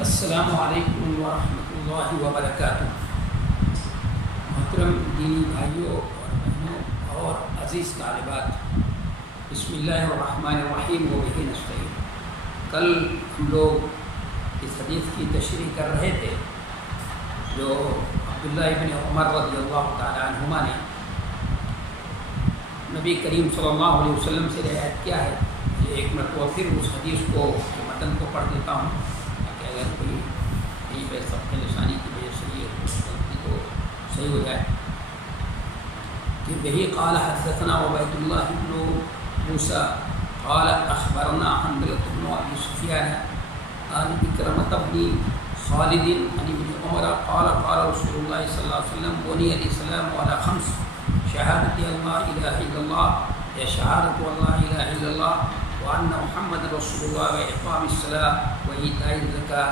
السلام علیکم ورحمۃ اللہ وبرکاتہ۔ محترم دینی بھائیوں اور بہنوں اور عزیز طالبات، بسم اللہ الرحمن الرحیم وبہ نستعین۔ کل ہم لوگ اس حدیث کی تشریح کر رہے تھے جو عبداللہ ابن عمر رضی اللہ تعالی عنہما نے نبی کریم صلی اللہ علیہ وسلم سے روایت کیا ہے۔ یہ ایک مرتبہ پھر اس حدیث کو متن کو پڑھ دیتا ہوں تاکہ اگر کوئی کہیں پہ سب لسانی کی وجہ سے یہ غلطی تو صحیح ہو جائے۔ کہ بہی قال حدثنا عبید اللہ بن موسیٰ قال اخبرنا حنظلۃ بن ابی سفیان عن اکرمۃ بن خالد عن ابن عمر قال قال رسول اللہ صلی اللہ علیہ وسلم بنی الاسلام علی خمس شہادت اللہ الہ الا اللہ یا شہادت اللہ الہ الا اللہ وأن محمد رسول الله وإقام الصلاة وإيتاء الزكاة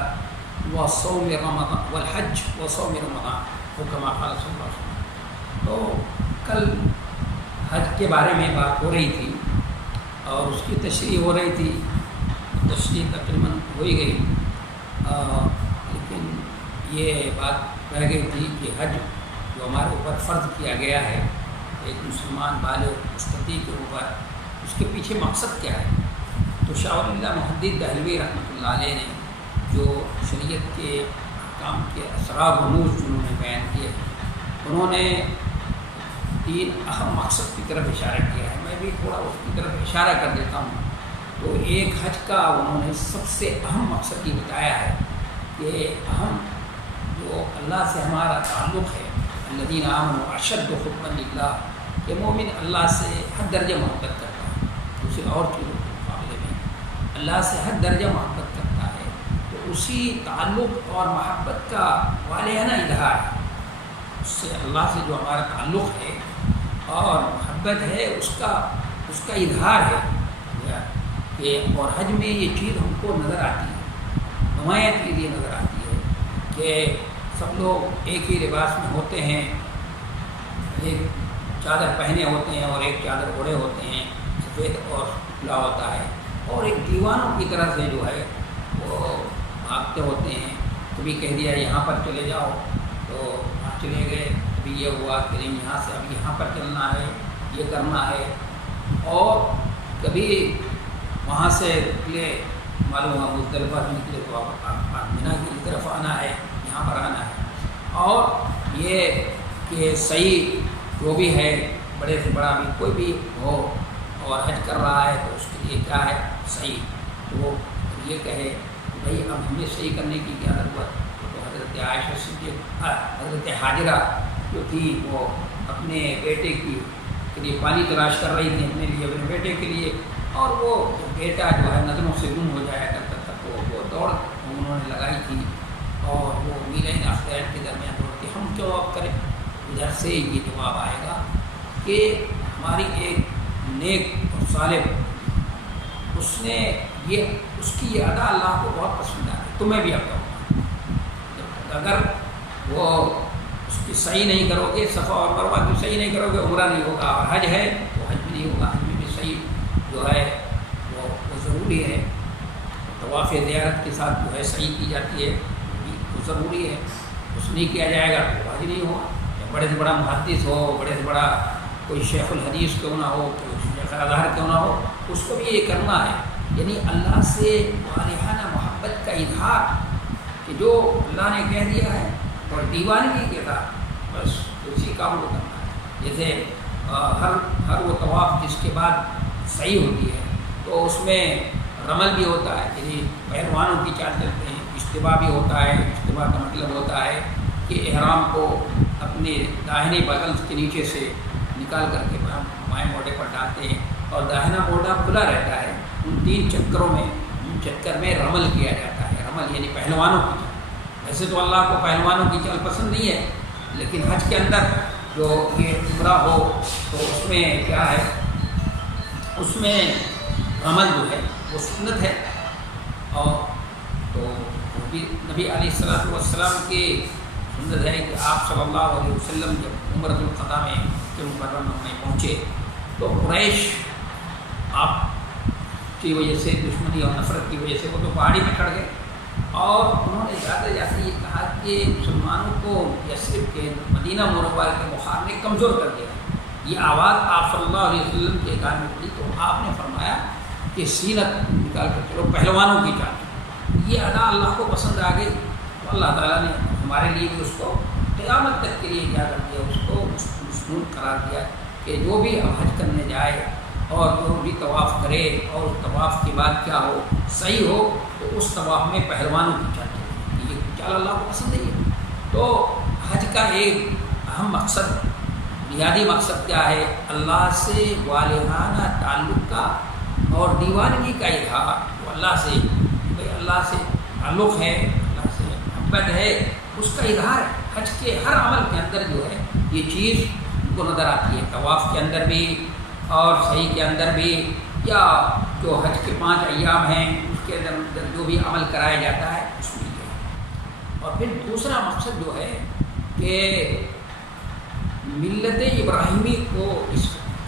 وصوم رمضان والحج وصوم رمضان كما قال صلی اللہ علیہ وسلم۔ تو کل حج کے بارے میں بات ہو رہی تھی اور اس کی تشریح ہو رہی تھی، تشریح تقریباً ہو ہی گئی، لیکن یہ بات رہ گئی تھی کہ حج جو ہمارے اوپر فرض کیا گیا ہے ایک مسلمان بالغ مستطیع کے اوپر، اس کے پیچھے مقصد کیا ہے۔ تو شاہ ولی اللہ محدث دہلوی رحمۃ اللہ علیہ نے جو شریعت کے احکام کے اسرار و رموز جنہوں نے بیان کیے، انہوں نے 3 اہم مقصد کی طرف اشارہ کیا ہے۔ میں بھی تھوڑا اس کی طرف اشارہ کر دیتا ہوں۔ تو ایک حج کا انہوں نے سب سے اہم مقصد یہ بتایا ہے کہ اہم جو اللہ سے ہمارا تعلق ہے، الذین آمنوا اشد حبا للہ، کہ مومن اللہ سے ہر درجہ محبت کرتا ہے، دوسری اور چیزوں کے مقابلے میں اللہ سے ہر درجہ محبت کرتا ہے۔ تو اسی تعلق اور محبت کا والہانہ اظہار ہے، اس سے اللہ سے جو ہمارا تعلق ہے اور محبت ہے اس کا اظہار ہے کہ اور حج میں یہ چیز ہم کو نظر آتی ہے، نمایاں چیز یہ نظر آتی ہے کہ سب لوگ ایک ہی لباس میں ہوتے ہیں، ایک چادر پہنے ہوتے ہیں اور ایک چادر اوڑھے ہوتے ہیں، سفید اور کھلا ہوتا ہے، اور ایک دیوانوں کی طرح سے جو ہے وہ بھاگتے ہوتے ہیں۔ کبھی کہہ دیا یہاں پر چلے جاؤ تو وہاں چلے گئے، کبھی یہ ہوا کہ نہیں یہاں سے اب یہاں پر چلنا ہے، یہ کرنا ہے، اور کبھی وہاں سے نکلے معلوم ہوا مزدلفہ سے نکلے تو مینا کی طرف آنا ہے، یہاں پر آنا ہے۔ اور یہ کہ صحیح جو بھی ہے بڑے سے بڑا بھی کوئی بھی ہو اور حج کر رہا ہے تو اس کے لیے کیا ہے صحیح، تو وہ یہ کہے کہ بھائی اب ہمیں صحیح کرنے کی کیا ضرورت۔ تو حضرت عائشہ صدیقہ حضرت حاجرہ جو تھی وہ اپنے بیٹے کے لیے پانی تلاش کر رہی تھی، اپنے لیے اپنے بیٹے کے لیے، اور وہ بیٹا جو ہے نظروں سے گم ہو جایا کرتا تھا، تو وہ دوڑ انہوں نے لگائی تھی اور وہ میلین اختیار کے درمیان دوڑتی، ہم کیوں اب کریں۔ ادھر سے یہ جواب آئے گا کہ ہماری ایک نیک اور صالح اس نے اس کی یہ ادا اللہ کو بہت پسند آئی، تمہیں بھی اب کروں گا۔ اگر وہ اس کی صحیح نہیں کرو گے، صفا اور مروہ کی صحیح نہیں کرو گے، عمرہ نہیں ہوگا، اور حج ہے تو حج بھی نہیں ہوگا، حج میں بھی صحیح جو ہے وہ ضروری ہے۔ طواف زیارت کے ساتھ جو ہے صحیح کی جاتی ہے وہ ضروری ہے، اس نہیں کیا جائے گا تو حج نہیں ہوگا۔ بڑے سے بڑا محدث ہو، بڑے سے بڑا کوئی شیخ الحدیث کیوں نہ ہو، کوئی شیخ اظہر کیوں نہ ہو، اس کو بھی یہ کرنا ہے، یعنی اللہ سے والہانہ محبت کا اظہار کہ جو اللہ نے کہہ دیا ہے اور دیوانگی کے ساتھ بس اسی کام کو کرنا ہے۔ جیسے ہر وہ طواف جس کے بعد صحیح ہوتی ہے تو اس میں رمل بھی ہوتا ہے، یعنی پہلوانوں کی چال چلتے ہیں، اجتباء بھی ہوتا ہے۔ اجتباء کا مطلب ہوتا ہے کہ احرام کو اپنے داہنے بغل کے نیچے سے نکال کر کے بائیں موڑے پر ڈالتے ہیں اور داہنا موڑا کھلا رہتا ہے۔ ان 3 چکر میں رمل کیا جاتا ہے، رمل یعنی پہلوانوں کی چال۔ ویسے تو اللہ کو پہلوانوں کی چال پسند نہیں ہے، لیکن حج کے اندر جو یہ عمرہ ہو تو اس میں کیا ہے، اس میں رمل جو ہے وہ سنت ہے۔ اور تو نبی علیہ السلام کے سنت ہے کہ آپ صلی اللہ علیہ وسلم جب عمرۃ القضاء میں کے مکرمہ میں پہنچے تو قریش آپ کی وجہ سے، دشمنی اور نفرت کی وجہ سے وہ تو پہاڑی میں چڑھ گئے، اور انہوں نے زیادہ جیسے یہ کہا کہ مسلمانوں کو یثرب کے مدینہ منورہ کے بخار نے کمزور کر دیا. یہ آواز آپ صلی اللہ علیہ وسلم کے کان میں پڑی تو آپ نے فرمایا کہ سینت نکال کر چلو پہلوانوں کی جان. یہ ادا اللہ کو پسند آ گئی تو اللہ تعالیٰ نے ہمارے لیے بھی اس کو قیامت تک کے لیے کیا کر دیا, اس کو مصنون قرار دیا کہ جو بھی حج کرنے جائے اور جو بھی طواف کرے اور اس طواف کے بعد کیا ہو صحیح ہو تو اس طواف میں پہلوانوں کی چاہیے. یہ چال اللہ کو پسند ہے. تو حج کا ایک اہم مقصد بنیادی مقصد کیا ہے؟ اللہ سے والہانہ تعلق کا اور دیوانگی کا اظہار. وہ اللہ سے بھائی اللہ سے تعلق ہے, اللہ سے محبت ہے, اس کا اظہار ہے. حج کے ہر عمل کے اندر جو ہے یہ چیز کو نظر آتی ہے, طواف کے اندر بھی اور صحیح کے اندر بھی, یا جو حج کے 5 ایام ہیں اس کے اندر جو بھی عمل کرایا جاتا ہے اس میں یہ ہے. اور پھر دوسرا مقصد جو ہے کہ ملت ابراہیمی کو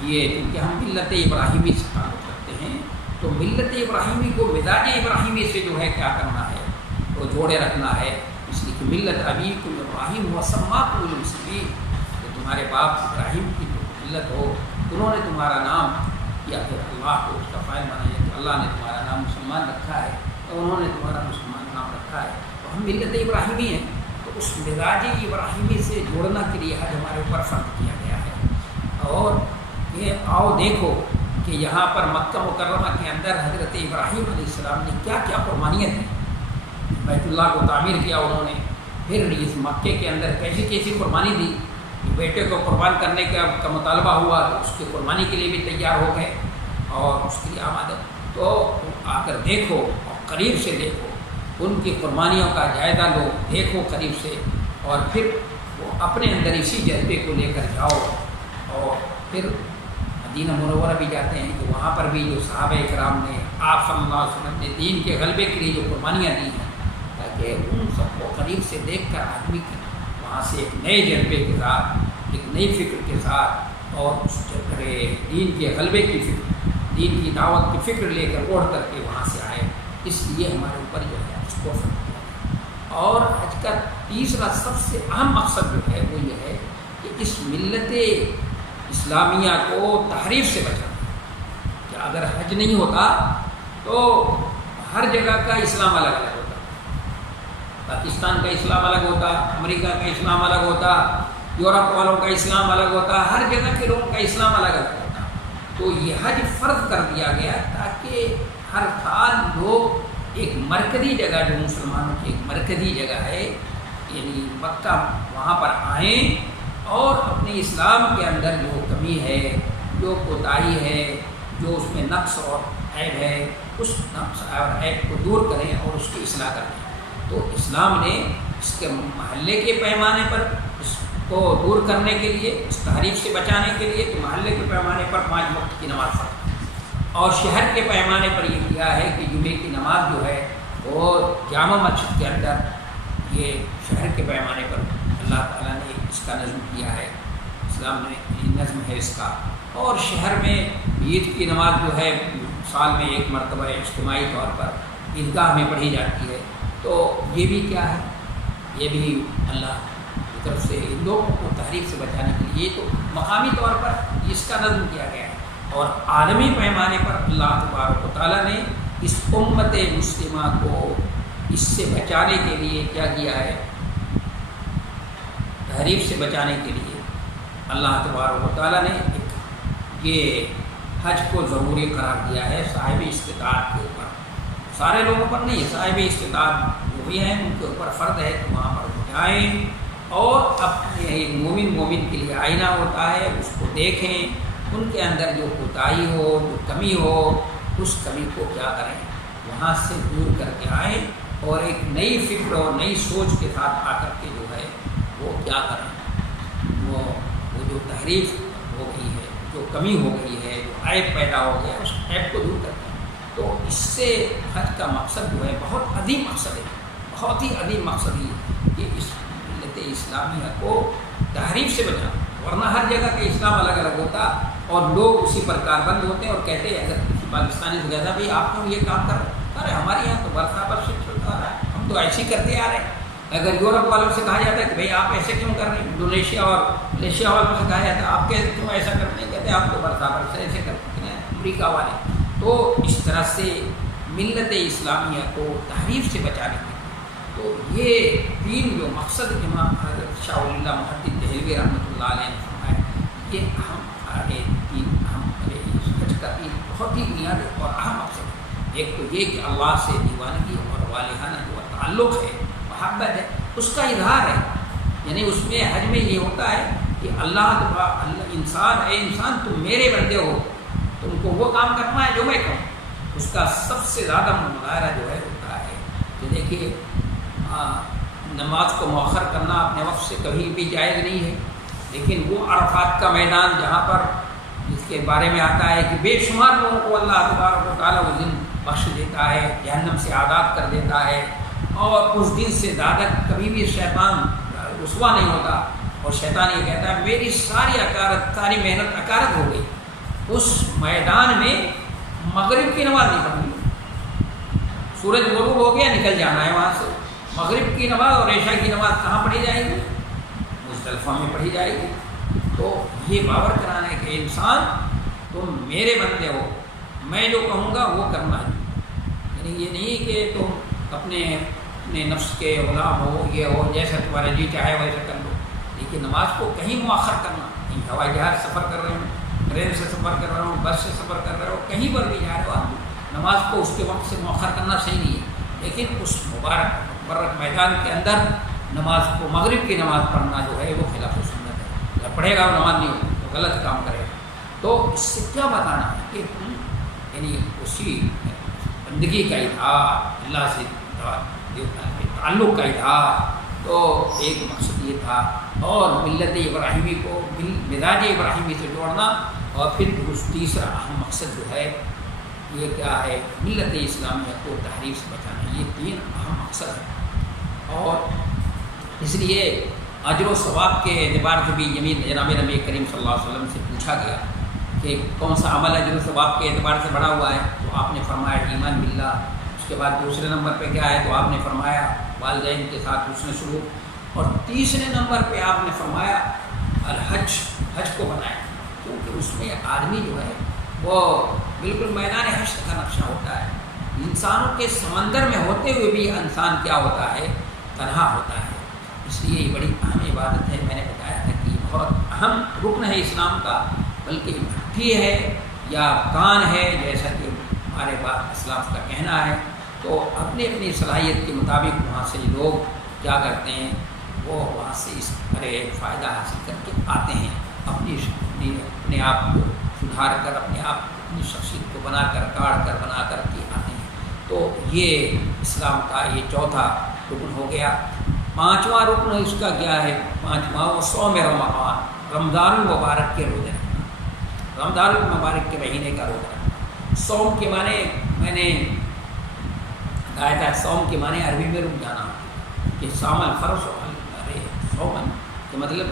یہ کیونکہ ہم ملت ابراہیمی سے تعلق رکھتے ہیں تو ملت ابراہیمی کو مزاج ابراہیمی سے جو ہے کیا کرنا ہے وہ جوڑے رکھنا ہے. اس لیے کہ ملت ابیکم ابراہیم وسماکم المسلمین, کہ تمہارے باپ ابراہیم کی جو ملت ہو انہوں نے تمہارا نام یا پھر اللہ کو اس کا فائل بنایا تو اللہ نے تمہارا نام مسلمان رکھا ہے تو انہوں نے تمہارا مسلمان نام رکھا ہے. تو ہم ملت ابراہیمی ہیں تو اس مزاج ابراہیمی سے جوڑنا کے لیے حج ہمارے اوپر فرض کیا گیا ہے. اور یہ آؤ دیکھو کہ یہاں پر مکہ مکرمہ کے اندر حضرت ابراہیم علیہ السلام نے کیا کیا قربانیاں تھیں. بیت اللہ کو تعمیر کیا انہوں نے, پھر اس مکے کے اندر کیسی کیسی قربانی دی. بیٹے کو قربان کرنے کا مطالبہ ہوا تو اس کی قربانی کے لیے بھی تیار ہو گئے اور اس کے لیے آمادہ. تو آ کر دیکھو اور قریب سے دیکھو, ان کی قربانیوں کا جائزہ لو, دیکھو قریب سے, اور پھر وہ اپنے اندر اسی جذبے کو لے کر جاؤ. اور پھر مدینہ منورہ بھی جاتے ہیں کہ وہاں پر بھی جو صحابہ کرام نے آپ صلی اللہ علیہ وسلم نے دین کے غلبے کے لیے جو قربانیاں دی ہیں تاکہ ان سب کو قریب سے دیکھ کر آدمی کی وہاں سے ایک نئے جذبے کے ساتھ, ایک نئی فکر کے ساتھ اور اس دین کے غلبے کی فکر, دین کی دعوت کی فکر لے کر اوڑھ کر کے وہاں سے آئے. اس لیے ہمارے اوپر جو ہے اس کو فرق کیا. اور حج کا تیسرا سب سے اہم مقصد جو ہے وہ یہ ہے کہ اس ملت اسلامیہ کو تحریف سے بچانا. کہ اگر حج نہیں ہوتا تو ہر جگہ کا اسلام الگ الگ ہوتا, پاکستان کا اسلام الگ ہوتا, امریکہ کا اسلام الگ ہوتا, یورپ والوں کا اسلام الگ ہوتا, ہر جگہ کے لوگوں کا اسلام الگ الگ ہوتا. تو یہ حج فرض کر دیا گیا تاکہ ہر سال لوگ ایک مرکزی جگہ جو مسلمانوں کی ایک مرکزی جگہ ہے یعنی مکہ, وہاں پر آئیں اور اپنے اسلام کے اندر جو کمی ہے, جو کوتاہی ہے, جو اس میں نقص اور عیب ہے, اس نقص اور عیب کو دور کریں اور اس کی اصلاح کریں. تو اسلام نے اس کے محلے کے پیمانے پر اس کو دور کرنے کے لیے, اس تحریف سے بچانے کے لیے کہ محلے کے پیمانے پر 5 وقت کی نماز پڑھیں, اور شہر کے پیمانے پر یہ کیا ہے کہ جمعے کی نماز جو ہے وہ جامع مسجد کے اندر, یہ شہر کے پیمانے پر اللہ تعالیٰ نے اس کا نظم کیا ہے, اسلام نے نظم ہے اس کا. اور شہر میں عید کی نماز جو ہے سال میں 1 مرتبہ اجتماعی طور پر عیدگاہ میں پڑھی جاتی ہے. تو یہ بھی کیا ہے, یہ بھی اللہ کی طرف سے ان لوگوں کو تحریف سے بچانے کے لیے تو مقامی طور پر اس کا نظم کیا گیا ہے, اور عالمی پیمانے پر اللہ تبارک و تعالیٰ نے اس امت مسلمہ کو اس سے بچانے کے لیے کیا کیا ہے, تحریف سے بچانے کے لیے اللہ تبارک و تعالیٰ نے یہ حج کو ضروری قرار دیا ہے صاحب استطاعت کے اوپر. سارے لوگوں پر نہیں, صاحب استطاعت جو بھی ہیں ان کے اوپر فرض ہے کہ وہاں پر جائیں اور اپنے مومن کے لیے آئینہ ہوتا ہے, اس کو دیکھیں, ان کے اندر جو کوتاہی ہو, جو کمی ہو, اس کمی کو کیا کریں وہاں سے دور کر کے آئیں اور ایک نئی فکر اور نئی سوچ کے ساتھ آ کر کے جو ہے وہ کیا کریں, وہ جو تحریف ہو گئی ہے, جو کمی ہو گئی ہے, جو عیب پیدا ہو گیا اس عیب کو دور کریں. تو اس سے حج کا مقصد جو ہے بہت عظیم مقصد ہے, بہت ہی عظیم مقصد یہ کہ اس ملت اسلامیہ کو تحریف سے بچانا. ورنہ ہر جگہ کا اسلام الگ الگ ہوتا اور لوگ اسی پر کاربند ہوتے ہیں اور کہتے ہیں اگر کسی پاکستانی سے کہتا بھائی آپ کیوں یہ کام کر رہے ہیں, ارے ہمارے یہاں تو برسا پر سے چلتا رہا ہے, ہم تو ایسے ہی کرتے آ رہے ہیں. اگر یورپ والوں سے کہا جاتا ہے کہ بھئی آپ ایسے کیوں کر رہے ہیں، انڈونیشیا اور ملیشیا والوں سے کہا جاتا ہے آپ کیوں ایسا کرتے ہیں، کہتے ہیں آپ تو برابر سے ایسے کرتے ہیں امریکہ والے. تو اس طرح سے ملت اسلامیہ کو تحریف سے بچانے کے، تو یہ دین جو مقصد امام حضرت شاہ ولی اللہ محدث دہلوی رحمۃ اللہ علیہ نے فرمایا، یہ حج کا دین بہت ہی بنیادی اور اہم مقصد ہے. ایک تو یہ کہ اللہ سے دیوانگی اور والہانہ جو تعلق ہے، محبت ہے، اس کا اظہار ہے. یعنی اس میں حج میں یہ ہوتا ہے کہ اللہ انسان تم میرے بندے ہو، تم کو وہ کام کرنا ہے جو میں کروں. اس کا سب سے زیادہ مظاہرہ جو ہے ہوتا ہے کہ دیکھیے نماز کو مؤخر کرنا اپنے وقت سے کبھی بھی جائز نہیں ہے، لیکن وہ عرفات کا میدان جہاں پر جس کے بارے میں آتا ہے کہ بے شمار لوگوں کو اللہ تبارک و تعالیٰ وہ دن بخش دیتا ہے، جہنم سے آزاد کر دیتا ہے، اور اس دن سے زیادہ کبھی بھی شیطان رسوا نہیں ہوتا. اور شیطان یہ کہتا ہے میری ساری محنت اکارت ہو گئی. اس میدان میں مغرب کی نماز نہیں پڑھنی، سورج غروب ہو گیا نکل جانا ہے وہاں سے. مغرب کی نماز اور عشاء کی نماز کہاں پڑھی جائے گی؟ مزدلفہ میں پڑھی جائے گی. تو یہ باور کرانا ہے کہ انسان تم میرے بندے ہو، میں جو کہوں گا وہ کرنا ہے. یعنی یہ نہیں کہ تم اپنے نفس کے غلام ہو، یہ ہو جیسا تمہارا جی چاہے ویسا کر لو. لیکن نماز کو کہیں مؤخر کرنا، کہیں ہوائی جہاز سفر کر رہے ہوں، ٹرین سے سفر کر رہے ہوں، بس سے سفر کر رہے ہو، کہیں پر بھی جا رہے ہو آپ، نماز کو اس کے وقت سے مؤخر کرنا صحیح نہیں ہے. لیکن اس مبارک میدان کے اندر نماز کو، مغرب کی نماز پڑھنا جو ہے وہ خلاف سنت ہے. جب پڑھے گا وہ نماز نہیں ہوگی تو غلط کام کرے گا. تو اس سے کیا بتانا ہے کہ یعنی اسی بندگی کا اظہار، اللہ سے تعلق کا اظہار. تو ایک مقصد یہ تھا، اور ملت ابراہیمی کو مزاج ابراہیمی سے جوڑنا. اور پھر تیسرا اہم مقصد جو ہے یہ کیا ہے، ملت اسلامیہ کو تحریف سے بچانا. یہ تین اہم مقصد ہے. اور اس لیے اجر و ثواب کے اعتبار سے بھی جناب نبی کریم صلی اللہ علیہ وسلم سے پوچھا گیا کہ کون سا عمل اجر و ثواب کے اعتبار سے بڑا ہوا ہے، تو آپ نے فرمایا ایمان باللہ. اس کے بعد دوسرے نمبر پہ کیا ہے، تو آپ نے فرمایا والدین کے ساتھ حسن سلوک. اور تیسرے نمبر پہ آپ نے فرمایا الحج، حج کو بنایا. کیونکہ اس میں آدمی جو ہے وہ بالکل میدان حشر کا نقشہ ہوتا ہے. انسانوں کے سمندر میں ہوتے ہوئے بھی انسان کیا ہوتا ہے، تنہا ہوتا ہے. اس لیے یہ بڑی اہم عبادت ہے. میں نے بتایا تھا کہ یہ بہت اہم رکن ہے اسلام کا، بلکہ بھٹی ہے یا کان ہے جیسا کہ ہمارے بعد اسلاف کا کہنا ہے. تو اپنی اپنی صلاحیت کے مطابق وہاں سے لوگ کیا کرتے ہیں، وہ وہاں سے اس طرح فائدہ حاصل کر کے آتے ہیں، اپنے آپ کو سدھار کر، اپنے آپ اپنی شخصیت کو بنا کر، کاڑ کر، بنا کر کے آتے ہیں. تو یہ اسلام کا یہ چوتھا رکن ہو گیا. پانچواں رکن اس کا کیا ہے، پانچواں وہ صوم رمضان، رمضان المبارک کے روزے رکھنا، رمضان المبارک کے مہینے کا روزہ رکھنا. صوم کے معنی میں نے کہا تھا، صوم کے معنی عربی میں رک جانا، کہ سامن فرض صومن کہ مطلب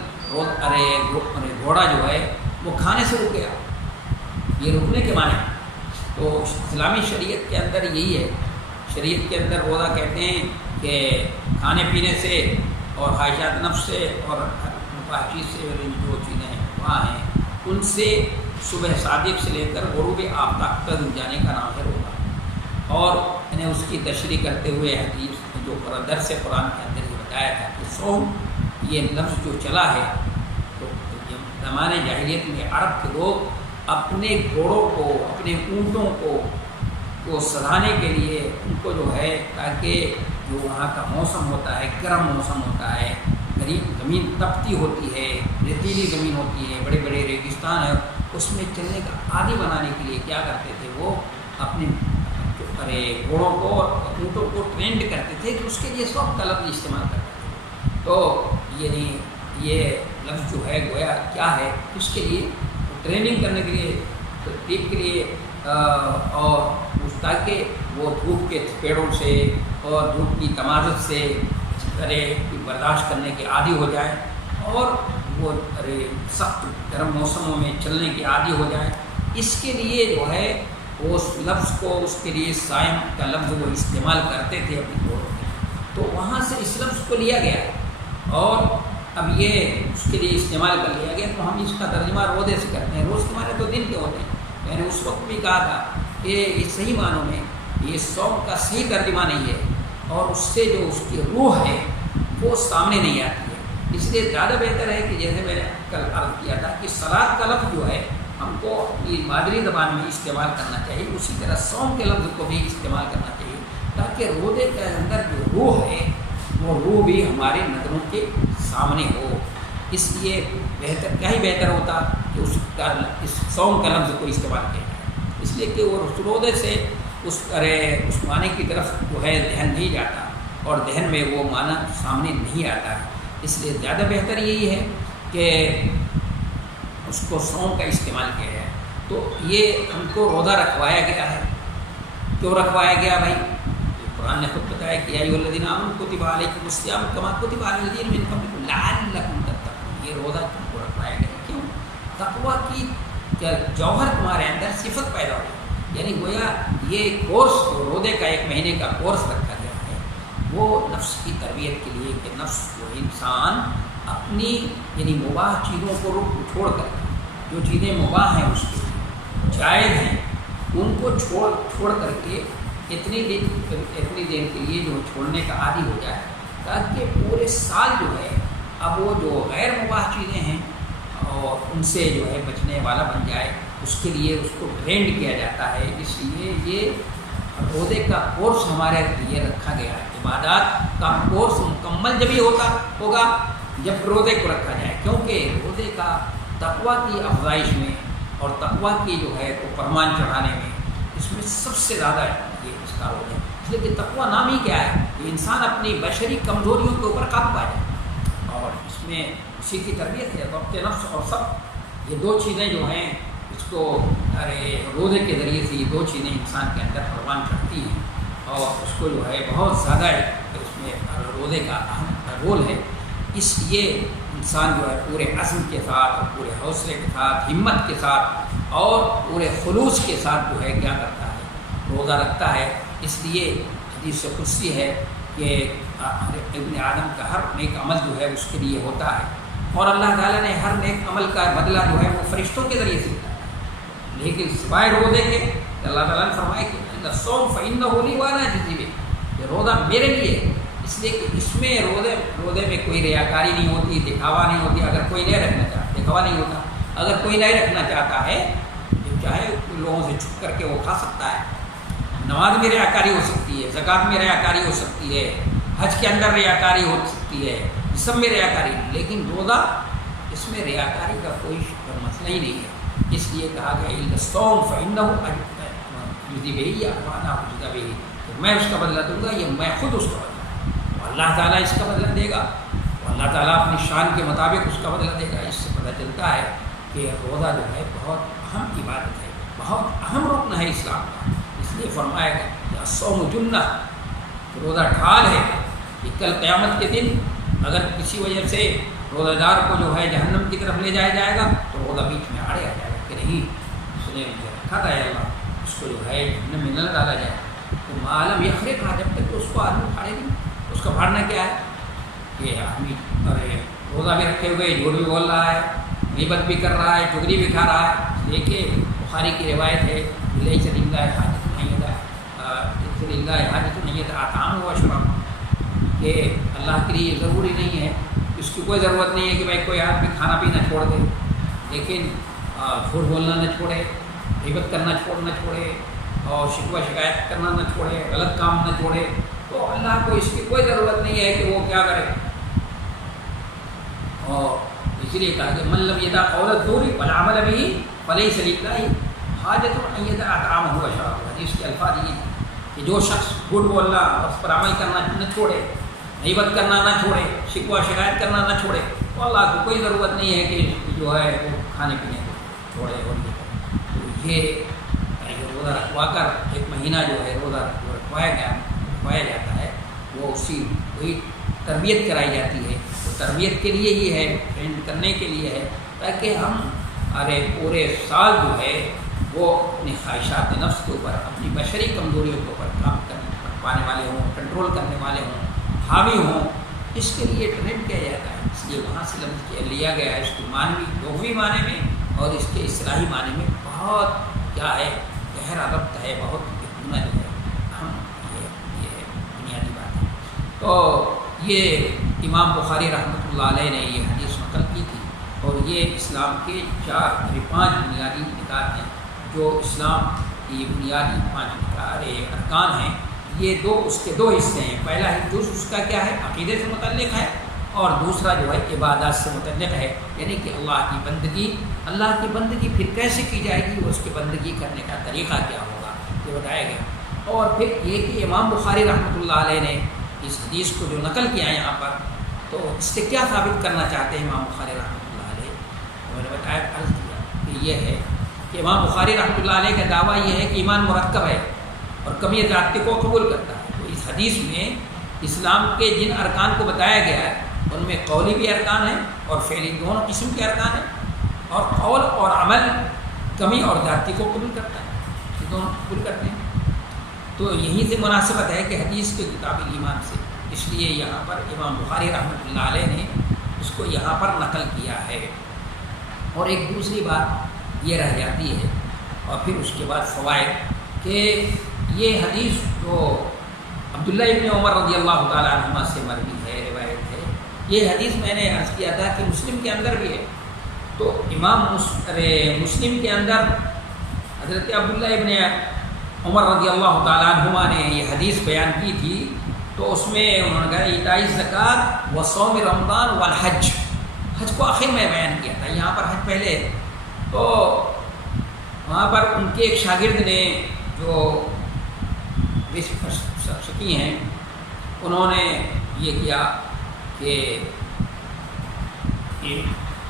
گھوڑا جو ہے وہ کھانے سے رک گیا، یہ رکنے کے معنی. تو اسلامی شریعت کے اندر یہی ہے. شریعت کے اندر روزہ کہتے ہیں کہ کھانے پینے سے اور خواہشات نفس سے اور مفاحشی سے جو چیزیں وہاں ہیں ان سے صبح صادق سے لے کر غروب آفتاب تک رک جانے کا نام ہے روزہ. اور میں نے اس کی تشریح کرتے ہوئے حدیث جو درس قرآن کے اندر یہ بتایا تھا کہ صوم یہ لفظ جو چلا ہے، تو زمانے جاہلیت میں عرب کے لوگ اپنے گھوڑوں کو، اپنے اونٹوں کو سدھانے کے لیے ان کو جو ہے، تاکہ جو وہاں کا موسم ہوتا ہے گرم موسم ہوتا ہے، زمین تپتی ہوتی ہے، ریتیلی زمین ہوتی ہے، بڑے بڑے ریگستان ہے، اس میں چلنے کا عادی بنانے کے لیے کیا کرتے تھے، وہ اپنے گھوڑوں کو اور اونٹوں کو ٹرینڈ کرتے تھے کہ اس کے لیے سب کا لفظ استعمال کرتے تھے. تو یہ لفظ جو ہے گویا کیا ہے، اس کے لیے ٹریننگ کرنے کے لیے، ترتیب کے لیے، اور تاکہ وہ دھوپ کے پیڑوں سے اور دھوپ کی تمازت سے اس طرح کی برداشت کرنے کے عادی ہو جائے، اور وہ سخت گرم موسموں میں چلنے کے عادی ہو جائے. اس کے لیے جو ہے اس لفظ کو، اس کے لیے سائم کا لفظ وہ استعمال کرتے تھے اپنے گھوڑوں میں. تو وہاں سے اس لفظ کو لیا گیا اور اب یہ اس کے لیے استعمال کر لیا گیا، تو ہم اس کا ترجمہ روزے سے کرتے ہیں۔ روز کے معنی تو دن کے ہوتے ہیں۔ میں نے اس وقت بھی کہا تھا کہ یہ صحیح معنوں میں یہ صوم کا صحیح ترجمہ نہیں ہے، اور اس سے جو اس کی روح ہے وہ سامنے نہیں آتی ہے۔ اس لیے زیادہ بہتر ہے کہ جیسے میں نے کل عرض کیا تھا کہ صلاۃ کا لفظ جو ہے ہم کو اپنی مادری زبان میں استعمال کرنا چاہیے، اسی طرح صوم کے لفظ کو بھی استعمال کرنا چاہیے، تاکہ روزے کے اندر جو روح ہے وہ روح بھی ہمارے نظروں کے سامنے ہو۔ اس لیے بہتر کیا ہی بہتر ہوتا کہ اس صوم کا لفظ کو استعمال کیا جائے، اس لیے کہ وہ روزے سے اس معنی کی طرف جو ہے ذہن نہیں جاتا اور ذہن میں وہ معنی سامنے نہیں آتا ہے۔ اس لیے زیادہ بہتر یہی ہے کہ اس کو صوم کا استعمال کیا جائے۔ تو یہ ہم کو روزہ رکھوایا گیا ہے، کیوں رکھوایا گیا بھائی؟ قرآن نے خود بتایا کہ یا ایھا الذین آمنوا کتب علیکم الصیام کما کتب علی الذین من قبلکم لعلکم تتقون۔ یہ روزہ تم کو رکھوایا گیا، کیوں؟ تقویٰ کی کیا جوہر تمہارے اندر صفت پیدا ہو، یعنی گویا یہ کورس روزے کا 1 مہینے کا کورس رکھا گیا ہے وہ نفس کی تربیت کے لیے، کہ نفس کو انسان اپنی یعنی مباح چیزوں کو چھوڑ کر، جو چیزیں مباح ہیں اس کے جائز ہیں ان کو چھوڑ کر کے اتنی دیر کے لیے جو چھوڑنے کا عادی ہو جائے، تاکہ پورے سال جو ہے اب وہ جو غیر مباح چیزیں ہیں اور ان سے جو ہے بچنے والا بن جائے۔ اس کے لیے اس کو ٹرینڈ کیا جاتا ہے۔ اس لیے یہ روزے کا کورس ہمارے لیے رکھا گیا ہے۔ عبادات کا کورس مکمل جب ہی ہوگا جب روزے کو رکھا جائے، کیونکہ روزے کا تقویٰ کی افزائش میں اور تقویٰ کی جو ہے تو فرمان چڑھانے میں اس میں سب سے زیادہ یہ اس کا رول ہے۔ اس لیے کہ تقویٰ نام ہی کیا ہے کہ انسان اپنی بشری کمزوریوں کے اوپر قابو پا جائے، اور اس میں اسی کی تربیت ہے۔ ضبط نفس اور سب، یہ 2 چیزیں جو ہیں اس کو روزے کے ذریعے سے یہ 2 چیزیں انسان کے اندر پروان چڑھتی ہیں، اور اس کو جو ہے بہت زیادہ اس میں روزے کا اہم رول ہے۔ اس لیے انسان جو ہے پورے عزم کے ساتھ اور پورے حوصلے کے ساتھ، ہمت کے ساتھ اور پورے خلوص کے ساتھ جو ہے کیا کرتا ہے، روزہ رکھتا ہے۔ اس لیے حدیث قدسی ہے کہ ابن آدم کا ہر نیک عمل جو ہے اس کے لیے ہوتا ہے، اور اللہ تعالیٰ نے ہر نیک عمل کا بدلہ جو ہے وہ فرشتوں کے ذریعے سے دیتا ہے، لیکن سوائے روزے کے اللہ تعالیٰ نے فرمایا کہ الصوم فإنه لي وأنا أجزي به، یہ روزہ میرے لیے ہے۔ اس لیے کہ اس میں روزے میں کوئی ریاکاری نہیں ہوتی، دکھاوا نہیں ہوتی۔ اگر کوئی نہیں رکھنا چاہتا، دکھاوا نہیں ہوتا۔ اگر کوئی نہیں رکھنا چاہتا ہے تو چاہے لوگوں سے چھپ کر کے وہ کھا سکتا ہے۔ نماز میں ریاکاری ہو سکتی ہے، زکوٰۃ میں ریاکاری ہو سکتی ہے، حج کے اندر ریاکاری ہو سکتی ہے، سب میں ریاکاری، لیکن روزہ اس میں ریاکاری کا کوئی مسئلہ ہی نہیں ہے۔ اس لیے کہا گیا الصوم فإنه أجزي به وأنا أجزى به، میں اس کا بدلہ دوں گا، یہ میں خود اس کا بدلہ، اللہ تعالیٰ اس کا بدلہ دے گا، اور اللہ تعالیٰ اپنی شان کے مطابق اس کا بدلہ دے گا۔ اس سے پتہ چلتا ہے کہ روزہ جو ہے بہت اہم عبادت ہے، بہت اہم رکن ہے اسلام کا۔ اس لیے فرمایا گیا کہ الصوم جنہ، روزہ ڈھال ہے کہ کل قیامت کے دن اگر کسی وجہ سے روزہ دار کو جو ہے جہنم کی طرف لے جایا جائے گا تو روزہ بیچ میں آڑے آ جائے گا کہ نہیں، اس نے مجھے رکھا تھا اللہ، اس کو جو ہے جہنم میں نہ ڈالا جائے۔ تو معلوم یخرے کہا، جب تک کہ اس کو آدمی پھاڑے نہیں، اس کا پھاڑنا کیا ہے کہ آدمی روزہ بھی رکھے ہوئے جھوٹ بھی بول رہا ہے، غیبت بھی کر رہا ہے، چغلی بھی کھا رہا ہے۔ دیکھیے بخاری کی روایت ہے لیس للہ حاجۃ نیت اطعام و شراب، کہ اللہ کے لیے ضروری نہیں ہے، اس کی کوئی ضرورت نہیں ہے کہ بھائی کوئی آدمی کھانا پینا چھوڑ دے، لیکن جھوٹ بولنا نہ چھوڑے، غیبت کرنا نہ چھوڑے، اور شکوہ شکایت کرنا نہ چھوڑے، غلط کام نہ چھوڑے، تو اللہ کو اس کی کوئی ضرورت نہیں ہے کہ وہ کیا کرے۔ اور اس لیے کہا کہ من لم یدع قول الزور والعمل به فلیس للہ حاجۃ ان یدع طعامہ وشرابہ۔ حدیث کے الفاظ یہ ہیں کہ جو شخص جھوٹ بولنا اور اس پر عمل کرنا نہ چھوڑے، غیبت کرنا نہ چھوڑے، شکوہ شکایت کرنا نہ چھوڑے، تو اللہ کو کوئی ضرورت نہیں ہے کہ جو ہے وہ کھانے پینے کو چھوڑے۔ اور یہ روزہ رکھوا کر 1 مہینہ جو ہے روزہ رکھوایا جاتا ہے، وہ اسی وہی تربیت کرائی جاتی ہے، وہ تربیت کے لیے ہی ہے، ٹرینڈ کرنے کے لیے ہے، تاکہ ہم پورے سال جو ہے وہ اپنی خواہشات نفس کے اوپر، اپنی بشری کمزوریوں کے اوپر کام کرنے پانے والے ہوں، کنٹرول کرنے والے ہوں، حاوی ہوں، اس کے لیے ٹرینڈ کیا جاتا ہے، اس لیے وہاں سے لفظ لیا گیا ہے۔ اس کو معنوی لغوی معنی میں اور اس کے اصطلاحی معنی میں بہت کیا ہے، گہرا ربط ہے، بہت جو ہے اہم یہ ہے بنیادی بات ہے۔ تو یہ امام بخاری رحمۃ اللہ علیہ نے یہ حدیث نقل کی تھی، اور یہ اسلام کے 5 بنیادی نکات ہیں، جو اسلام کی بنیادی 5 ارکان ہیں۔ یہ اس کے 2 حصے ہیں، پہلا جز اس کا کیا ہے، عقیدے سے متعلق ہے، اور دوسرا جو ہے عبادات سے متعلق ہے، یعنی کہ اللہ کی بندگی پھر کیسے کی جائے گی، اس کی بندگی کرنے کا طریقہ کیا ہوگا، یہ بتایا گیا۔ اور پھر یہ کہ امام بخاری رحمۃ اللہ علیہ نے اس حدیث کو جو نقل کیا ہے یہاں پر، تو اس سے کیا ثابت کرنا چاہتے ہیں امام بخاری رحمۃ اللہ علیہ، میں نے بتایا عرض کیا کہ یہ ہے کہ امام بخاری رحمۃ اللہ علیہ کا دعویٰ یہ ہے کہ ایمان مرکب ہے اور کمی ذاتی کو قبول کرتا ہے۔ تو اس حدیث میں اسلام کے جن ارکان کو بتایا گیا ہے، ان میں قولی بھی ارکان ہیں اور فعلی، دونوں قسم کے ارکان ہیں، اور قول اور عمل کمی اور ذاتی کو قبول کرتا ہے، یہ دونوں قبول کرتے ہیں۔ تو یہیں سے مناسبت ہے کہ حدیث کے کتاب ایمان سے، اس لیے یہاں پر امام بخاری رحمۃ اللہ علیہ نے اس کو یہاں پر نقل کیا ہے۔ اور ایک دوسری بات یہ رہ جاتی ہے، اور پھر اس کے بعد فوائد، کہ یہ حدیث جو عبداللہ ابن عمر رضی اللہ تعالیٰ عنہما سے مروی ہے، روایت ہے، یہ حدیث میں نے عرض کیا تھا کہ مسلم کے اندر بھی ہے۔ تو امام مسلم کے اندر حضرت عبداللہ ابن عمر رضی اللہ تعالیٰ عنہما نے یہ حدیث بیان کی تھی، تو اس میں انہوں نے کہا ایتاء الزکوٰۃ و صوم رمضان والحج، حج کو آخر میں بیان کیا تھا، یہاں پر حج پہلے ہے۔ تو وہاں پر ان کے ایک شاگرد نے جو شکی ہیں، انہوں نے یہ کیا کہ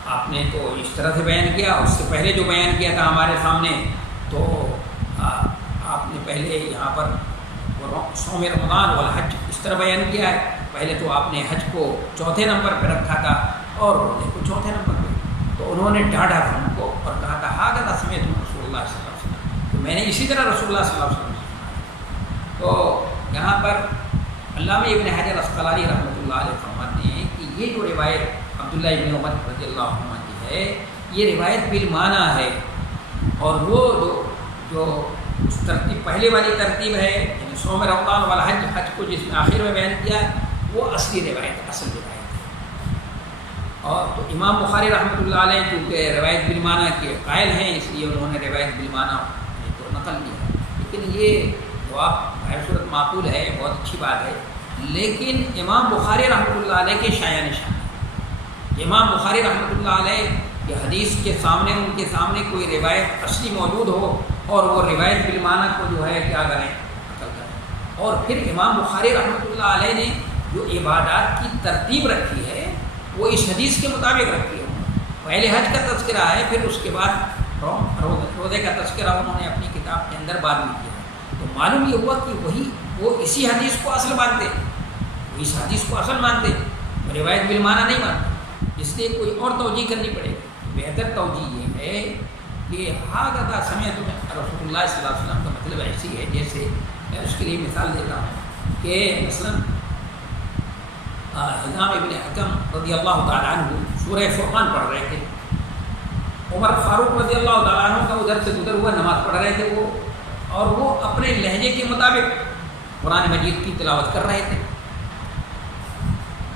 آپ نے تو اس طرح سے بیان کیا، اس سے پہلے جو بیان کیا تھا ہمارے سامنے، تو آپ نے پہلے یہاں پر صوم رمضان والحج اس طرح بیان کیا ہے، پہلے تو آپ نے حج کو 4تھے نمبر پہ رکھا تھا اور روزے کو 4تھے نمبر پہ۔ تو انہوں نے ڈانٹا تھا ان کو اور کہا تھا ہاں سمیت رسول اللہ صلی اللہ علیہ وسلم، تو میں نے اسی طرح رسول اللہ صلی اللہ علیہ وسلم۔ تو یہاں پر علامہ ابن حجر اسقلانی رحمۃ اللہ علیہ فرماتے ہیں کہ یہ جو روایت عبداللہ ابن عمر رضی اللہ عنہ کی ہے، یہ روایت بالمعنی ہے، اور وہ جو ترتیب پہلے والی ترتیب ہے، یعنی صوم رمضان والحج، حج کو جس میں آخر میں بیان کیا ہے، وہ اصلی روایت، اصل روایت ہے۔ اور تو امام بخاری رحمۃ اللہ علیہ کیونکہ روایت بالمعنی کے قائل ہیں، اس لیے انہوں نے روایت بالمعنی کو نقل کیا، لیکن یہ جواب بہر صورت معقول ہے، بہت اچھی بات ہے، لیکن امام بخاری رحمۃ اللہ علیہ کے شایع نشان ہے۔ امام بخاری رحمۃ اللہ علیہ کی حدیث کے سامنے، ان کے سامنے کوئی روایت اصلی موجود ہو اور وہ روایت بالمعنی کو جو ہے کیا کریں، نقل کریں۔ اور پھر امام بخاری رحمۃ اللہ علیہ نے جو عبادات کی ترتیب رکھی ہے، وہ اس حدیث کے مطابق رکھی ہے۔ پہلے حج کا تذکرہ ہے، پھر اس کے بعد روزے کا تذکرہ انہوں نے اپنی کتاب کے اندر بعد میں کیا۔ تو معلوم یہ ہوا کہ وہ اسی حدیث کو اصل مانتے، وہ اس حدیث کو اصل مانتے، روایت بالمعنی نہیں مانتے، اس لیے کوئی اور توجیہ کرنی پڑے گی۔ بہتر توجیہ یہ ہے کہ ہاں سمیت رسول اللہ صلی اللہ علیہ وسلم کا مطلب ایسی ہے، جیسے میں اس کے لیے مثال دیتا ہوں کہ مثلا حزام ابن حکم رضی اللہ تعالیٰ عنہ سورہ فرقان پڑھ رہے تھے، عمر فاروق رضی اللہ تعالیٰ عنہ کا ادھر سے گزر ہوا نماز پڑھ رہے تھے، وہ اپنے لہجے کے مطابق قرآن مجید کی تلاوت کر رہے تھے،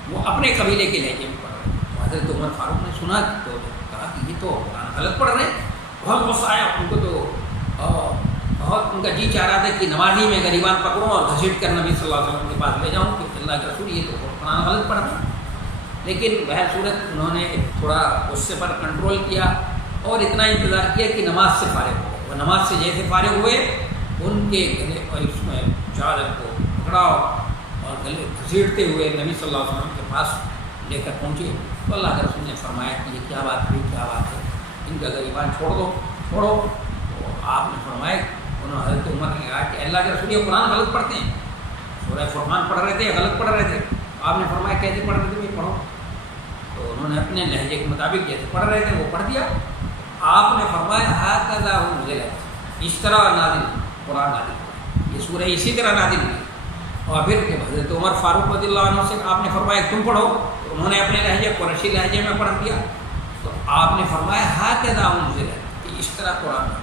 وہ اپنے قبیلے کے لہجے میں پڑھ رہے تھے۔ حضرت عمر فاروق نے سنا تو کہا کہ یہ تو قرآن غلط پڑھ رہے ہیں، بہت غصہ آیا ان کو، تو بہت ان کا جی چاہ رہا تھا کہ نمازی میں غریبان پکڑوں اور گھسیٹ کر نبی صلی اللہ علیہ وسلم کے پاس لے جاؤں کہ اللہ کے رسول یہ تو قرآن غلط پڑھ رہا ہے۔ لیکن بہر صورت انہوں نے تھوڑا غصے پر کنٹرول کیا اور اتنا انتظار کیا کہ نماز سے فارغ ہو گئے۔ وہ نماز سے جیسے فارغ ہوئے، ان کے گلے اور اس میں چادر کو پکڑا اور گلے گھسیٹتے ہوئے نبی صلی اللہ علیہ وسلم کے پاس لے کر پہنچے، تو اللہ کے رسول نے فرمایا کہ یہ کیا بات ہوئی، کیا بات ہے، ان کا غریبان چھوڑو۔ تو آپ نے فرمایا، انہوں نے حضرت عمر نے کہا کہ اللہ کے رسول یہ قرآن غلط پڑھتے ہیں، سورہ فرقان پڑھ رہے تھے، غلط پڑھ رہے تھے۔ آپ نے فرمایا کیسے پڑھ رہے تھے، پڑھو۔ تو انہوں نے اپنے لہجے کے مطابق جیسے پڑھ رہے تھے وہ پڑھ دیا۔ آپ نے فرمایا ہاکذا انزلت، اس طرح نازل قرآن نازل، یہ سورہ اسی طرح نازل ہوئی۔ اور پھر جب حضرت عمر فاروق رضی اللہ عنہ سے آپ نے فرمایا تم پڑھو، تو انہوں نے اپنے لہجے قریشی لہجے میں پڑھ دیا، تو آپ نے فرمایا ہاکذا انزل، کہ اس طرح قرآن ہے۔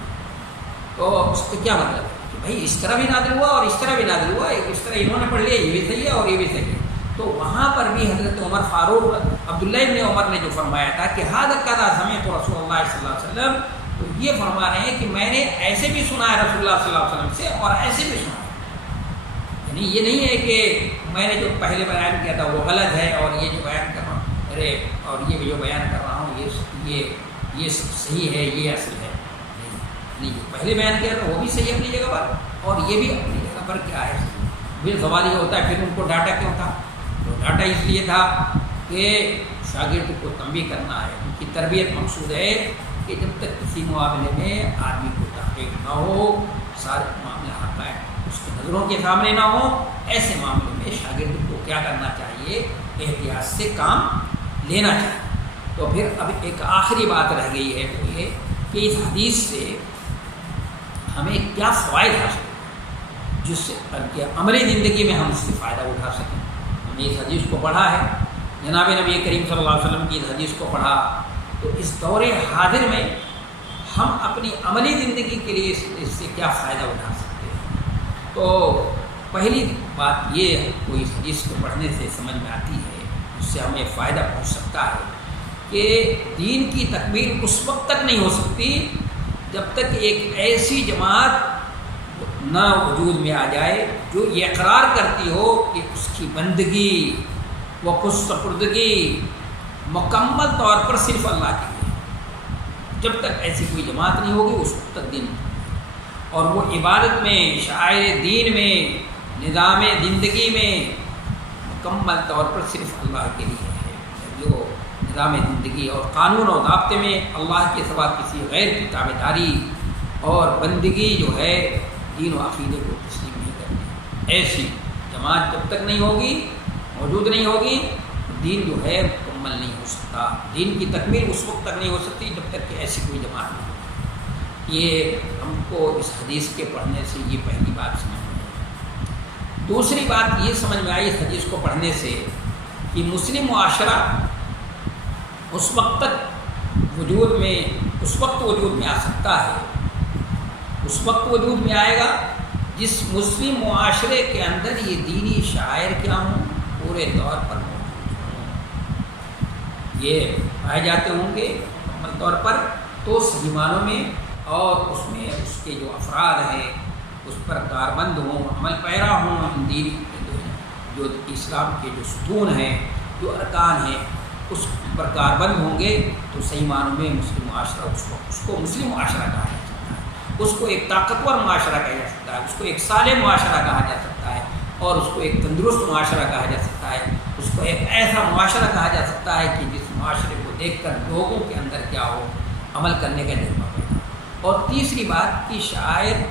تو اس کا کیا مطلب ہے کہ بھائی اس طرح بھی نازل ہوا اور اس طرح بھی نازل ہوا، اس طرح انہوں نے پڑھ لیا یہ بھی صحیح ہے اور یہ بھی صحیح ہے۔ تو وہاں پر بھی حضرت عمر فاروق عبداللہ ابن عمر نے جو فرمایا تھا کہ ہاکذا سمعت رسول اللہ صلی اللہ علیہ وسلم، تو یہ فرما رہے ہیں کہ میں نے ایسے بھی سنا ہے رسول اللہ صلی اللہ علیہ وسلم سے اور ایسے بھی سنا ہے، یعنی یہ نہیں ہے کہ میں نے جو پہلے بیان کیا تھا وہ غلط ہے اور یہ جو بیان کر رہا ہوں اور یہ جو بیان کر رہا ہوں یہ صحیح ہے، یہ اصل ہے، نہیں جو پہلے بیان کیا تھا وہ بھی صحیح اپنی جگہ پر اور یہ بھی اپنی جگہ پر کیا ہے۔ پھر سوال یہ ہوتا ہے پھر ان کو ڈاٹا کیوں تھا؟ تو ڈاٹا اس لیے تھا کہ شاگرد کو تنبیہ کرنا ہے، ان کی تربیت مقصود ہے کہ جب تک کسی معاملے میں آدمی کو تحقیق نہ ہو، سارے معاملے حقائق اس کی نظروں کے سامنے نہ ہو، ایسے معاملے میں شاگرد کو کیا کرنا چاہیے؟ احتیاط سے کام لینا چاہیے۔ تو پھر اب ایک آخری بات رہ گئی ہے وہ یہ کہ اس حدیث سے ہمیں کیا فوائد حاصل ہو جس سے کہ عملی زندگی میں ہم اس سے فائدہ اٹھا سکیں۔ ہم نے اس حدیث کو پڑھا ہے، جناب نبی کریم صلی اللہ علیہ وسلم کی اس حدیث کو پڑھا، تو اس دور حاضر میں ہم اپنی عملی زندگی کے لیے اس سے کیا فائدہ اٹھا سکتے ہیں۔ تو پہلی بات یہ کو اس حدیث کو پڑھنے سے سمجھ میں آتی ہے، اس سے ہمیں فائدہ پہنچ سکتا ہے کہ دین کی تکمیل اس وقت تک نہیں ہو سکتی جب تک ایک ایسی جماعت نہ وجود میں آ جائے جو یہ اقرار کرتی ہو کہ اس کی بندگی و خود سپردگی مکمل طور پر صرف اللہ کے لیے۔ جب تک ایسی کوئی جماعت نہیں ہوگی اس وقت تک دین، اور وہ عبادت میں، شعائر دین میں، نظام زندگی میں مکمل طور پر صرف اللہ کے لیے ہے۔ جو نظام زندگی اور قانون اور ضابطے میں اللہ کے سوا کسی غیر کی تابعداری اور بندگی جو ہے دین و عقیدے کو تسلیم نہیں کرتے، ایسی جماعت جب تک نہیں ہوگی، موجود نہیں ہوگی، دین جو ہے مکمل نہیں ہو سکتا۔ دین کی تکمیل اس وقت تک نہیں ہو سکتی جب تک کہ ایسی کوئی جماعت نہیں ہوگی۔ یہ ہم کو اس حدیث کے پڑھنے سے یہ پہلی بات سمجھ میں آئی۔ دوسری بات یہ سمجھ میں آئی اس حدیث کو پڑھنے سے کہ مسلم معاشرہ اس وقت تک وجود میں آ سکتا ہے، اس وقت وجود میں آئے گا جس مسلم معاشرے کے اندر یہ دینی شعائر کیا ہوں، پورے طور پر موجود ہوں، یہ پائے جاتے ہوں گے مکمل طور پر، تو صحیح معنوں میں، اور اس میں اس کے جو افراد ہیں اس پر کاربند ہوں، عمل پیرا ہوں، دین جو اسلام کے جو ستون ہیں، جو ارکان ہیں اس پر کاربند ہوں گے، تو صحیح معنوں میں مسلم معاشرہ اس کو مسلم معاشرہ کہا جا سکتا ہے، اس کو ایک طاقتور معاشرہ کہا جا سکتا ہے، اس کو ایک صالح معاشرہ کہا جا سکتا ہے، اور اس کو ایک تندرست معاشرہ کہا جا سکتا ہے، اس کو ایک ایسا معاشرہ کہا جا سکتا ہے کہ جس معاشرے کو دیکھ کر لوگوں کے اندر کیا ہو، عمل کرنے کا جذبہ پیدا۔ اور تیسری بات کہ شعائر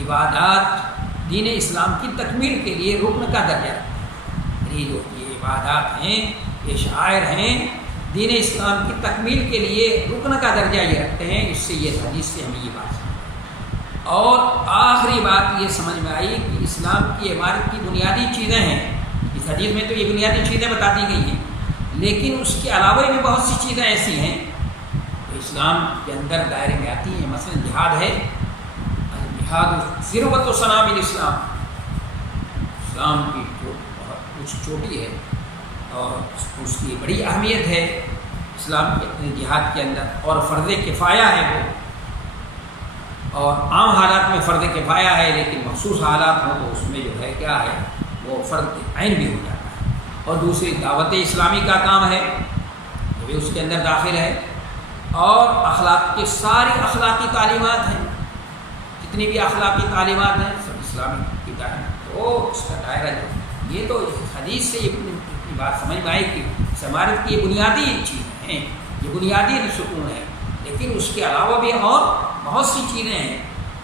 عبادات دین اسلام کی تکمیل کے لیے رکن کا درجہ رکھتے ہیں، یہ عبادات ہیں، یہ شعائر ہیں، دین اسلام کی تکمیل کے لیے رکن کا درجہ یہ رکھتے ہیں۔ اس سے یہ حدیث سے ہمیں یہ بات سمجھ، اور آخری بات یہ سمجھ میں آئی کہ اسلام کی عمارت کی بنیادی چیزیں ہیں، اس حدیث میں تو یہ بنیادی چیزیں بتا دی گئی ہیں، لیکن اس کے علاوہ بھی بہت سی چیزیں ایسی ہیں جو اسلام کے اندر دائرے میں آتی ہیں۔ مثلا جہاد ہے، جہاد ذروۃ و سنام الاسلام، اسلام کی جو بہت کچھ چوٹی ہے اور اس کی بڑی اہمیت ہے اسلام کے جہاد کے اندر، اور فرض کفایہ ہے وہ، اور عام حالات میں فرض کفایہ ہے، لیکن مخصوص حالات ہوں تو اس میں جو ہے کیا ہے وہ فرض عین بھی ہو جاتا ہے۔ اور دوسری دعوت اسلامی کا کام ہے، وہ بھی اس کے اندر داخل ہے، اور اخلاق کی ساری اخلاقی تعلیمات ہیں، جتنی بھی اخلاقی تعلیمات ہیں سب اسلامی کی تعلیمات، تو اس کا دائرہ جو یہ تو حدیث سے یہ بات سمجھ میں آئی کہ عمارت کی یہ بنیادی چیزیں ہیں، یہ بنیادی ستون ہے، لیکن اس کے علاوہ بھی اور بہت سی چیزیں ہیں،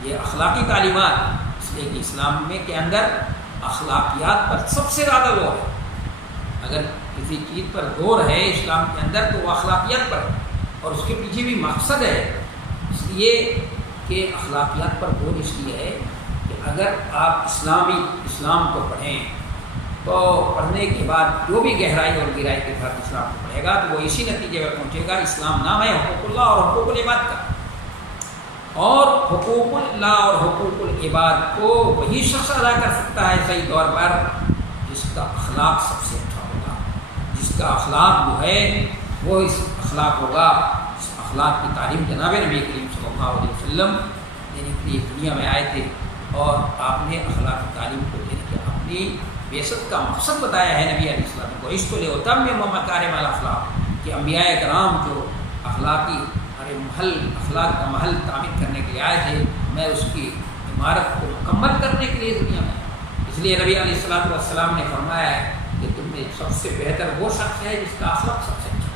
یہ اخلاقی تعلیمات، اس لیے کہ اسلام میں کے اندر اخلاقیات پر سب سے زیادہ زور ہے۔ اگر کسی چیز پر زور ہے اسلام کے اندر تو وہ اخلاقیات پر، اور اس کے پیچھے بھی مقصد ہے، اس لیے کہ اخلاقیات پر زور اس لیے ہے کہ اگر آپ اسلام کو پڑھیں تو پڑھنے کے بعد جو بھی گہرائی اور گہرائی کے ساتھ اسلام کو پڑھے گا تو وہ اسی نتیجے پر پہنچے گا اسلام نام ہے حقوق اللہ اور حقوق العباد کا، اور حقوق اللہ اور حقوق العباد کو وہی شخص ادا کر سکتا ہے صحیح طور پر جس کا اخلاق سب سے اچھا ہوگا، جس کا اخلاق جو ہے وہ اس اخلاق ہوگا، اس اخلاق کی تعلیم جناب نبی کریم صلی اللہ علیہ وسلم دینے کے لیے دنیا میں آئے تھے، اور آپ نے اخلاق کی تعلیم کو دینے کے اپنی بعثت کا مقصد بتایا ہے نبی علیہ السلام کو، اس کو لے اتم میں مکارم الاخلاق کہ انبیاء کرام جو اخلاقی اخلاق کا محل تعمیر کرنے کے لیے آئے تھے، میں اس کی عمارت کو مکمل کرنے کے لیے دنیا میں، اس لیے نبی علیہ السلام نے فرمایا ہے کہ تم میں سب سے بہتر وہ شخص ہے جس کا اخلاق سب سے اچھا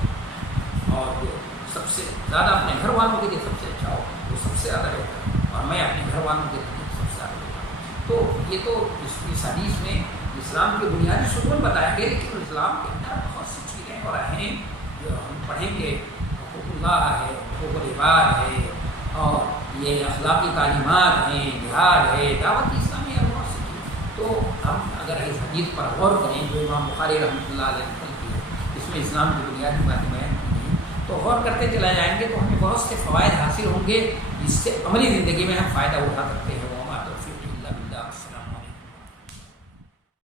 ہو، اور جو سب سے زیادہ اپنے گھر والوں کے لیے سب سے اچھا ہو وہ سب سے زیادہ بہتر ہے، اور میں اپنے گھر والوں کے لیے سب سے زیادہ بہتر۔ تو یہ تو اس حدیث میں اسلام کے بنیادی ستون بتایا گیا، لیکن اسلام کے اندر بہت سی چیزیں اور اہم جو ہم پڑھیں گے، حقوق اللہ ہے، حقوق العباد ہے، اور یہ اخلاقی تعلیمات ہیں، جہاد ہے، دعوت اسلامی ہے، بہت سی چیزیں۔ تو ہم اگر اس حدیث پر غور کریں جو امام بخاری رحمۃ اللہ علیہ نقل کی ہے، اس میں اسلام کی بنیادی باتیں بیان کی ہیں، تو غور کرتے چلا جائیں گے تو ہمیں بہت سے فوائد حاصل ہوں گے جس سے عملی زندگی میں ہم فائدہ اٹھا سکتے ہیں۔